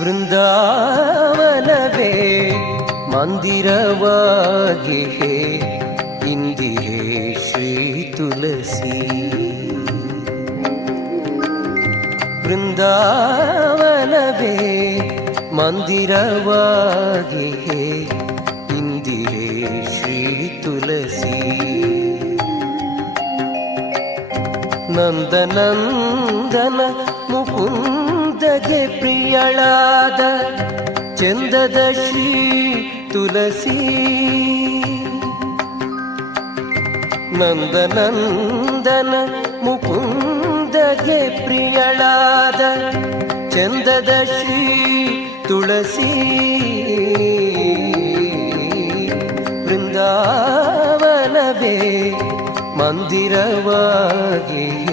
ವೃಂದಾವನವೇ ಮಂದಿರವಾಗಿ ಇಂದಿಯೇ ಶ್ರೀ ತುಳಸಿ. ವೃಂದಾವನವೇ ಮಂದಿರವಾಗಿ ಇಂದಿಯೇ ಶ್ರೀ ತುಳಸಿ. ನಂದನಂದನ ಮುಕುಂದಗೆ ಪ್ರಿಯಳಾದ ಚಂದದ ಶ್ರೀ ತುಳಸಿ. ನಂದನಂದನ ಮುಕುಂದಗೆ ಪ್ರಿಯಳಾದ ಚಂದದ ಶ್ರೀ ತುಳಸಿ. ವೃಂದಾವನವೇ ಮಂದಿರವಾಗಿ